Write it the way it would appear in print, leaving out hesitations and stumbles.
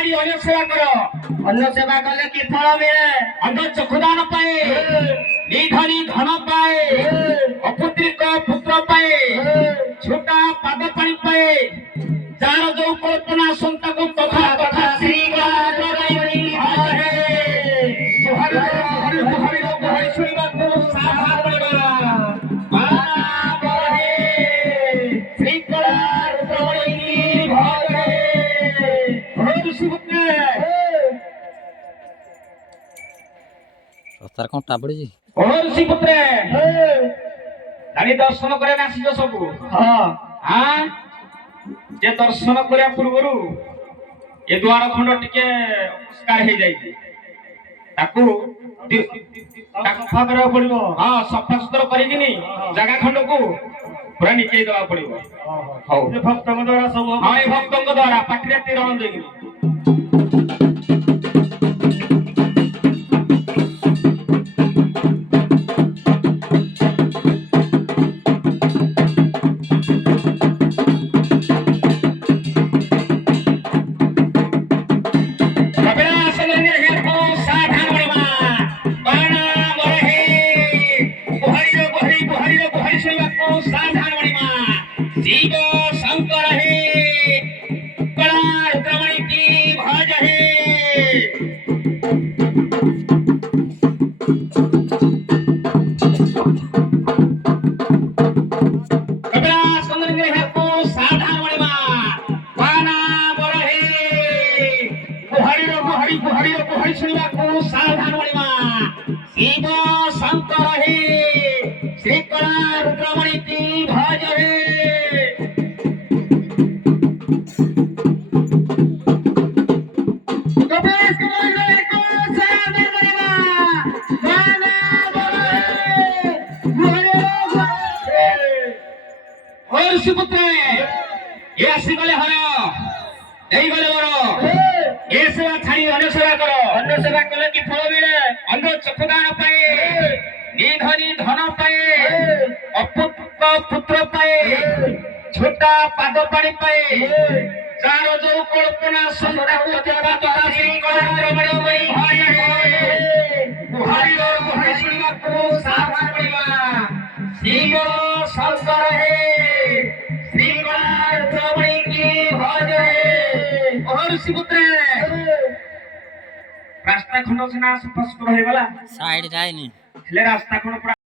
ଛାଡ଼ି ଅନ୍ୟ ସେବା କର। অন্য সেবা করলে কি ফল মিলে? ଅନ୍ଧ ଚକ୍ଷୁଦାନ ପାଏ, ନିଧନି ଧନ ପାଏ, ଅପୁତ୍ରିକ ପୁତ୍ର ପାଏ, ଛୋଟା ପାଦ ପାଣି ପାଏ, ଯାହାର ଯୋଉ କଳ୍ପନା ସନ୍ତାକୁ ତଥା ତଥା ଶ୍ରୀ ଶୁଣିବାକୁ ସାବଧାନ ରହିବା। ତାର କଣ ଟାପଡିଛି ଋଷି ପୁତ୍ରେ ଦର୍ଶନ କରିବା ଆସିଛ ସବୁ। ଯେ ଦର୍ଶନ କରିବା ପୂର୍ବରୁ ଏ ଦ୍ୱାର ଖଣ୍ଡ ଟିକେ ଅପରିଷ୍କାର ହେଇଯାଇଛି, ତାକୁ ସଫା କରିବାକୁ ପଡିବ। ହଁ, ସଫାସୁତୁରା କରିକିନି ଜାଗା ଖଣ୍ଡକୁ ପୁରା ନିକେଇ ଦେବାକୁ ପଡିବ। ହଉ, ଭକ୍ତଙ୍କ ଦ୍ୱାରା ସବୁ। ହଁ, ଏ ଭକ୍ତଙ୍କ ଦ୍ୱାରା ପାଟିରେ ତୀର ଦେଇକିନି। शिव शंकर हे कला रुद्रमणि की भज हे। कपिला सुंदर हे को सावधान मणिमा वाना बर हे गुहारी गुहारी सुनिबा को सावधान मणिमा शिव शंकर हे श्री कला रुद्रमणि की भज हे। ऋषिपुत्र ये आसीगले हर गले बर ए सेवा छाड़ी अन्य सेवा कर। অন্য সেবা করলে কি ফল মিলে? अन्य चक्षुदान पाए, निधनी धन पाए, अपुत्र पुत्र पाए, छोटा पाद पानी पाए, जार जो कल्पना संता को देवा तथा श्री कलारमणि मणि भज हे। गुहारी सुनिबा को सावधान पड़िबा। शिव शंकर हे श्री कलारमणि की भज हे। ऋषिपुत्र रास्ता खंड सिना सफासुतुरा हो गला, साइड जाइनी रास्ता खंड